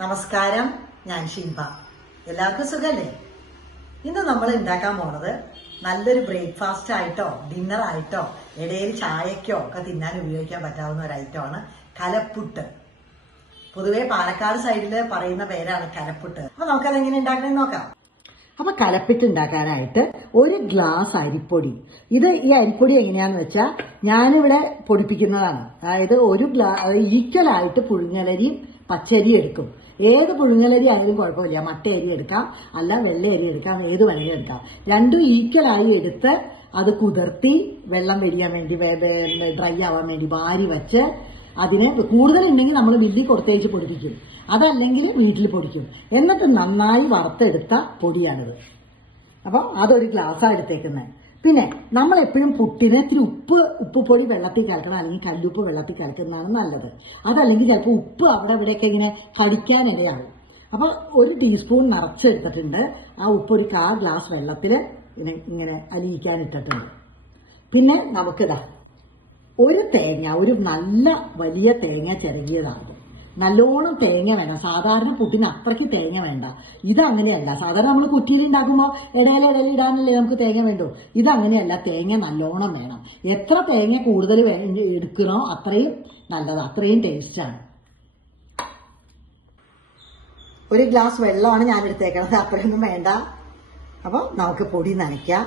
നമസ്കാരം ഞാൻ ഷിംബ എല്ലാവർക്കും സുഖല്ലേ? ഇന്ന് നമ്മൾ ഉണ്ടാക്കാൻ പോണത് നല്ലൊരു ബ്രേക്ക്ഫാസ്റ്റ് ആയിട്ടോ ഡിന്നർ ആയിട്ടോ ഇടയിൽ ചായക്കോ ഒക്കെ തിന്നാൻ ഉപയോഗിക്കാൻ പറ്റാവുന്ന ഒരു ഐറ്റം ആണ് കലപ്പുട്ട്. പൊതുവെ പാലക്കാട് സൈഡിൽ പറയുന്ന പേരാണ് കലപ്പുട്ട്. അപ്പൊ നമുക്കത് എങ്ങനെ ഉണ്ടാക്കണമെന്ന് നോക്കാം. അപ്പൊ കലപ്പിട്ട് ഉണ്ടാക്കാനായിട്ട് ഒരു ഗ്ലാസ് അരിപ്പൊടി. ഇത് ഈ അരിപ്പൊടി എങ്ങനെയാന്ന് വെച്ചാൽ ഞാനിവിടെ പൊടിപ്പിക്കുന്നതാണ്. അതായത് ഒരു ഗ്ലാ ഈക്വലായിട്ട് പുഴുങ്ങലരിയും പച്ചരിയും എടുക്കും. ഏത് പുഴുങ്ങലരി ആയാലും കുഴപ്പമില്ല. മട്ട അരി എടുക്കാം. അല്ല വെള്ള അരി എടുക്കാം. ഏത് വേണമെങ്കിലും എടുക്കാം. രണ്ടും ഈക്വൽ ആയി എടുത്ത് അത് കുതിർത്തി വെള്ളം വരിയാൻ വേണ്ടി ഡ്രൈ ആവാൻ വേണ്ടി വാരി വച്ച് അതിനെ കൂടുതലുണ്ടെങ്കിൽ നമ്മൾ മില്ലി കൊടുത്തേച്ച് പൊടിപ്പിക്കും. അതല്ലെങ്കിൽ വീട്ടിൽ പൊടിക്കും. എന്നിട്ട് നന്നായി വറുത്തെടുത്ത പൊടിയാണിത്. അപ്പം അതൊരു ഗ്ലാസ്സാണ് എടുത്തേക്കുന്നത് പിന്നെ നമ്മൾ എപ്പോഴും പുട്ടിനെ ഇത്തിരി ഉപ്പ് ഉപ്പ് പൊടി വെള്ളത്തിൽ കലക്കണം. അല്ലെങ്കിൽ കല്ലുപ്പ് വെള്ളത്തിൽ കലക്കുന്നതാണ് നല്ലത്. അതല്ലെങ്കിൽ ചിലപ്പോൾ ഉപ്പ് അവിടെ ഇവിടെയൊക്കെ ഇങ്ങനെ കടിക്കാനിടയാകും. അപ്പോൾ ഒരു ടീസ്പൂൺ നിറച്ചെടുത്തിട്ടുണ്ട്. ആ ഉപ്പ് ഒരു കാ ഗ്ലാസ് വെള്ളത്തിൽ ഇങ്ങനെ ഇങ്ങനെ അലിയിക്കാനിട്ടിട്ടുണ്ട്. പിന്നെ നമുക്കിതാ ഒരു തേങ്ങ ഒരു നല്ല വലിയ തേങ്ങ ചിരകിയതാകും നല്ലോണം തേങ്ങ വേണം സാധാരണ പുട്ടിന് അത്രയ്ക്ക് തേങ്ങ വേണ്ട. ഇത് ഇതങ്ങനെയല്ല. സാധാരണ നമ്മൾ കുറ്റിയിൽ ഉണ്ടാക്കുമ്പോൾ ഇടയിൽ ഇടയിൽ ഇടാനല്ലേ നമുക്ക് തേങ്ങ വേണ്ടൂ. ഇതങ്ങനെയല്ല. തേങ്ങ നല്ലോണം വേണം. എത്ര തേങ്ങ കൂടുതൽ എടുക്കണോ അത്രയും നല്ലത്. അത്രയും ടേസ്റ്റാണ് ഒരു ഗ്ലാസ് വെള്ളമാണ് ഞാൻ എടുത്തേക്കണത്. അത്രയൊന്നും വേണ്ട. അപ്പോൾ നമുക്ക് പൊടി നനയ്ക്കാം.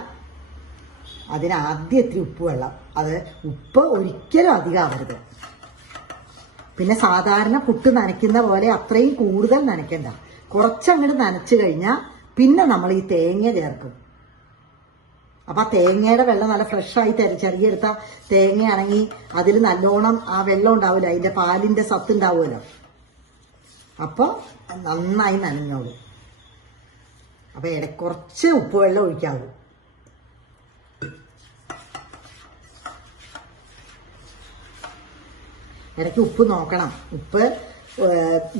അതിന് ഇത്തിരി ഉപ്പ് വെള്ളം. അത് ഉപ്പ് ഒരിക്കലും അധികം ആവരുത്. പിന്നെ സാധാരണ പുട്ട് നനയ്ക്കുന്ന പോലെ അത്രയും കൂടുതൽ നനയ്ക്കണ്ട. കുറച്ചങ്ങോട്ട് നനച്ചു കഴിഞ്ഞാൽ പിന്നെ നമ്മൾ ഈ തേങ്ങ ചേർക്കും. അപ്പൊ ആ തേങ്ങയുടെ വെള്ളം നല്ല ഫ്രഷായി തരും. ചെറിയെടുത്ത തേങ്ങയാണെങ്കിൽ അതിൽ നല്ലോണം ആ വെള്ളം ഉണ്ടാവില്ല അതിന്റെ പാലിന്റെ സത്ത് ഉണ്ടാവുമല്ലോ? അപ്പോൾ നന്നായി നനഞ്ഞോളൂ. അപ്പൊ ഇടയ്ക്ക് കുറച്ച് ഉപ്പ് വെള്ളം ഒഴിക്കാവൂ. ഇടയ്ക്ക് ഉപ്പ് നോക്കണം. ഉപ്പ്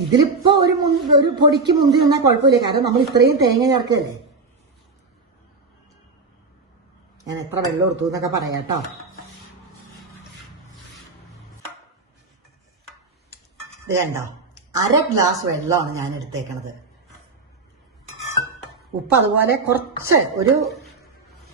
ഇതിലിപ്പോ ഒരു ഒരു പൊടിക്ക് മുന്തി നിന്നാൽ കുഴപ്പമില്ല. കാരണം നമ്മൾ ഇത്രയും തേങ്ങ ചേർക്കല്ലേ? ഞാൻ എത്ര വെള്ളം എടുത്തു എന്നൊക്കെ പറയാം കേട്ടോ. ഇത് കണ്ടോ? അര ഗ്ലാസ് വെള്ളമാണ് ഞാൻ എടുത്തേക്കണത്. ഉപ്പ് അതുപോലെ കുറച്ച് ഒരു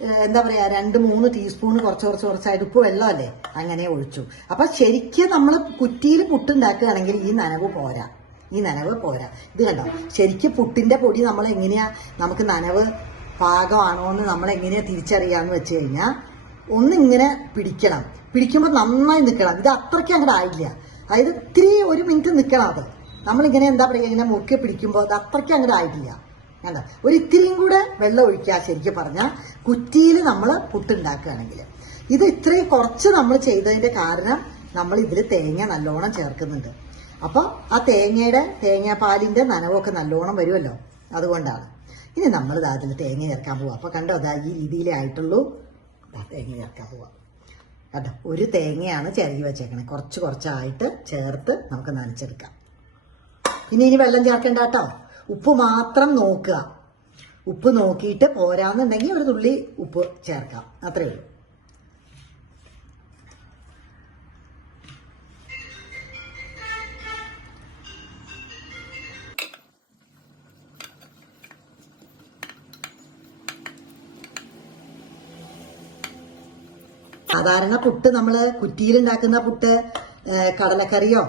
എന്താ പറയാ രണ്ട് മൂന്ന് ടീസ്പൂൺ കുറച്ച് കുറച്ച് കുറച്ചായിട്ട് ഉപ്പ് വെള്ളമല്ലേ? അങ്ങനെ ഒഴിച്ചു. അപ്പൊ ശരിക്കും നമ്മൾ കുറ്റിയിൽ പുട്ടുണ്ടാക്കുകയാണെങ്കിൽ ഈ നനവ് പോരാ. ഈ നനവ് പോരാ. ഇത് കണ്ടോ? ശരിക്കും പുട്ടിന്റെ പൊടി നമ്മൾ എങ്ങനെയാ നമുക്ക് നനവ് പാകമാണോ എന്ന് നമ്മൾ എങ്ങനെയാ തിരിച്ചറിയാന്ന് വെച്ച് കഴിഞ്ഞാൽ ഒന്നിങ്ങനെ പിടിക്കണം. പിടിക്കുമ്പോൾ നന്നായി നിൽക്കണം ഇത് അത്രയ്ക്ക് അങ്ങോട്ട് ആയില്ല. അതായത് ഇത്തിരി ഒരു മിനിറ്റ് നിൽക്കണം അത്. നമ്മളിങ്ങനെ എന്താ പറയുക ഇങ്ങനെ മുറുക്കി പിടിക്കുമ്പോൾ അത് അത്രയ്ക്ക് അങ്ങോട്ട് ആയിട്ടില്ല. വേണ്ട ഒരു ഇത്തിരിയും കൂടെ വെള്ളം ഒഴിക്കുക ശരിക്കും പറഞ്ഞാൽ കുറ്റിയിൽ നമ്മൾ പുട്ടുണ്ടാക്കുകയാണെങ്കിൽ. ഇത് ഇത്രയും കുറച്ച് നമ്മൾ ചെയ്തതിന്റെ കാരണം നമ്മൾ ഇതിൽ തേങ്ങ നല്ലോണം ചേർക്കുന്നുണ്ട്. അപ്പോൾ ആ തേങ്ങയുടെ തേങ്ങാപ്പാലിന്റെ നനവൊക്കെ നല്ലോണം വരുമല്ലോ? അതുകൊണ്ടാണ്. ഇനി നമ്മൾ ദാ അതിൽ തേങ്ങ ചേർക്കാൻ പോവാം. അപ്പോൾ കണ്ടോ അതാ ഈ രീതിയിലേ ആയിട്ടുള്ളൂ. തേങ്ങ ചേർക്കാൻ പോവാം. കേട്ടോ ഒരു തേങ്ങയാണ് ചിരകി വെച്ചേക്കണേ. കുറച്ച് കുറച്ചായിട്ട് ചേർത്ത് നമുക്ക് നനച്ചെടുക്കാം. ഇനി ഇനി വെള്ളം ചേർക്കേണ്ട കേട്ടോ. ഉപ്പ് മാത്രം നോക്കുക. ഉപ്പ് നോക്കിയിട്ട് പോരാന്നുണ്ടെങ്കിൽ ഒരു തുള്ളി ഉപ്പ് ചേർക്കാം. അത്രേ ഉള്ളൂ. സാധാരണ പുട്ട് നമ്മൾ കുറ്റിയിലുണ്ടാക്കുന്ന പുട്ട് കടലക്കറിയോ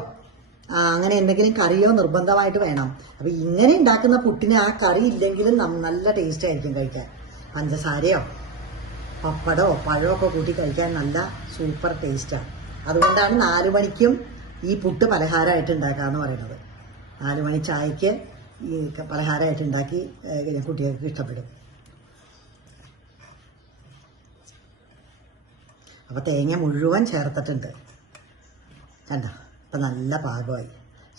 അങ്ങനെ എന്തെങ്കിലും കറിയോ നിർബന്ധമായിട്ട് വേണം. അപ്പൊ ഇങ്ങനെ ഉണ്ടാക്കുന്ന പുട്ടിന് ആ കറി ഇല്ലെങ്കിലും നല്ല ടേസ്റ്റ് ആയിരിക്കും കഴിക്കാൻ. പഞ്ചസാരയോ പപ്പടമോ പഴമോ ഒക്കെ കൂട്ടി കഴിക്കാൻ നല്ല സൂപ്പർ ടേസ്റ്റാണ് അതുകൊണ്ടാണ് നാലു മണിക്കും ഈ പുട്ട് പലഹാരമായിട്ട് ഉണ്ടാക്കുക എന്ന് പറയുന്നത്. നാലു മണി ചായക്ക് ഈ പലഹാരമായിട്ട് ഉണ്ടാക്കി കുട്ടികൾക്ക് ഇഷ്ടപ്പെടും. അപ്പോൾ തേങ്ങ മുഴുവൻ ചേർത്തിട്ടുണ്ട്. കണ്ടോ? ഇപ്പം നല്ല പാകമായി.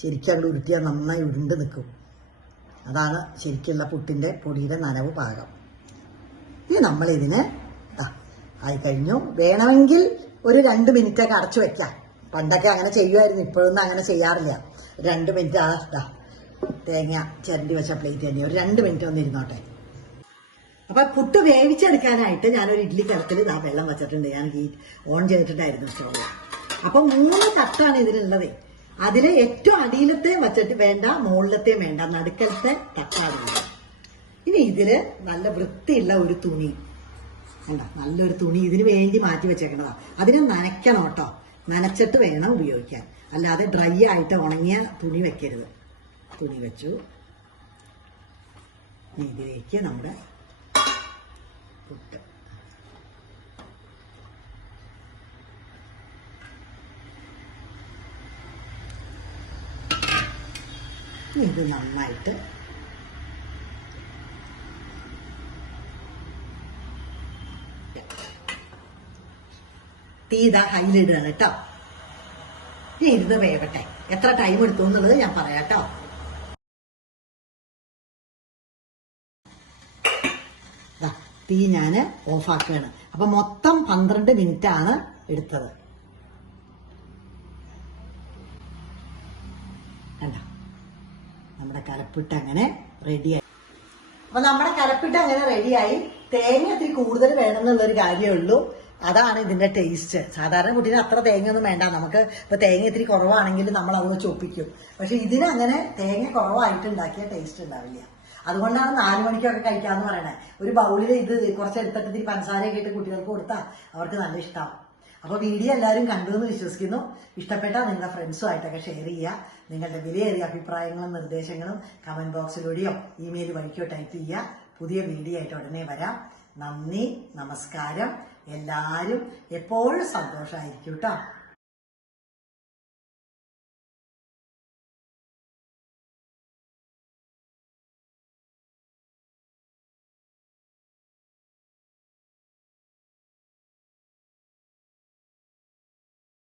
ശരിക്കും അങ്ങോട്ട് ഉരുട്ടിയാൽ നന്നായി ഉരുണ്ട് നിൽക്കും അതാണ് ശരിക്കുള്ള പുട്ടിന്റെ പൊടിയുടെ നനവ് പാകം. ഇനി നമ്മളിതിന് ആയി കഴിഞ്ഞു. വേണമെങ്കിൽ ഒരു രണ്ട് മിനിറ്റൊക്കെ അടച്ചു വെക്കാം. പണ്ടൊക്കെ അങ്ങനെ ചെയ്യുമായിരുന്നു. ഇപ്പോഴൊന്നും അങ്ങനെ ചെയ്യാറില്ല. രണ്ട് മിനിറ്റ് ആ തേങ്ങ ചിരണ്ടി വെച്ച പ്ലേറ്റ് തന്നെ. ഒരു രണ്ട് മിനിറ്റ് ഒന്ന് ഇരുന്നോട്ടെ. അപ്പൊ പുട്ട് വേവിച്ചെടുക്കാനായിട്ട് ഞാനൊരു ഇഡ്ഡലി കലത്തിൽ ഇതാ വെള്ളം വെച്ചിട്ടുണ്ട്. ഞാൻ ഹീറ്റ് ഓൺ ചെയ്തിട്ടുണ്ടായിരുന്നു സ്റ്റോവ് അപ്പൊ മൂന്ന് തട്ടാണ് ഇതിലുള്ളത്. അതിലെ ഏറ്റവും അടിയിലത്തെ വച്ചിട്ട് വേണ്ട മുകളിലത്തെ വേണ്ട നടുക്കലത്തെ തട്ടാണ്. ഇനി ഇതിൽ നല്ല വൃത്തിയുള്ള ഒരു തുണി. അല്ല നല്ലൊരു തുണി ഇതിന് വേണ്ടി മാറ്റി വെച്ചേക്കണതാ. അതിനെ നനയ്ക്കണം കേട്ടോ. നനച്ചിട്ട് വേണം ഉപയോഗിക്കാൻ. അല്ലാതെ ഡ്രൈ ആയിട്ട് ഉണങ്ങിയ തുണി വെക്കരുത്. തുണി വെച്ചു. ഇതിലേക്ക് നമ്മുടെ പുട്ട്. ഇത് നന്നായിട്ട് തീ ഇതാ കേട്ടോ. ഇനി ഇരുന്ന് വേവട്ടെ. എത്ര ടൈം എടുത്തു എന്നുള്ളത് ഞാൻ പറയാട്ടോ തീ ഞാൻ ഓഫാക്കുകയാണ് അപ്പൊ മൊത്തം പന്ത്രണ്ട് ആണ് എടുത്തത് കണ്ട നമ്മുടെ കലപ്പിട്ട് അങ്ങനെ റെഡിയായി അപ്പൊ നമ്മുടെ കലപ്പിട്ട് അങ്ങനെ റെഡിയായി തേങ്ങ ഇത്തിരി കൂടുതൽ വേണം എന്നുള്ളൊരു കാര്യമേ ഉള്ളൂ. അതാണ് ഇതിന്റെ ടേസ്റ്റ് സാധാരണ കുട്ടീന് അത്ര തേങ്ങയൊന്നും വേണ്ട. നമുക്ക് ഇപ്പൊ തേങ്ങ ഇത്തിരി കുറവാണെങ്കിൽ നമ്മൾ അത് വെച്ച് ഒപ്പിക്കും പക്ഷെ ഇതിനങ്ങനെ തേങ്ങ കുറവായിട്ട് ഉണ്ടാക്കിയ ടേസ്റ്റ് ഉണ്ടാവില്ല. അതുകൊണ്ടാണ് നാലു മണിക്കൊക്കെ കഴിക്കാന്ന് പറയണേ. ഒരു ബൗളിൽ ഇത് കുറച്ച് എടുത്തിട്ട് ഇത്തിരി പഞ്ചസാരയൊക്കെ ഇട്ട് കുട്ടികൾക്ക് കൊടുത്താൽ അവർക്ക് നല്ല ഇഷ്ടമാവും അപ്പോൾ വീഡിയോ എല്ലാവരും കണ്ടു എന്ന് വിശ്വസിക്കുന്നു. ഇഷ്ടപ്പെട്ടാൽ നിങ്ങളുടെ ഫ്രണ്ട്സുമായിട്ടൊക്കെ ഷെയർ ചെയ്യുക. നിങ്ങളുടെ വിലയേറിയ അഭിപ്രായങ്ങളും നിർദ്ദേശങ്ങളും കമന്റ് ബോക്സിലൂടെയോ ഇമെയിൽ വഴിക്കോ ടൈപ്പ് ചെയ്യുക. പുതിയ വീഡിയോ ആയിട്ട് ഉടനെ വരാം. നന്ദി നമസ്കാരം. എല്ലാവരും എപ്പോഴും സന്തോഷമായിരിക്കും കേട്ടോ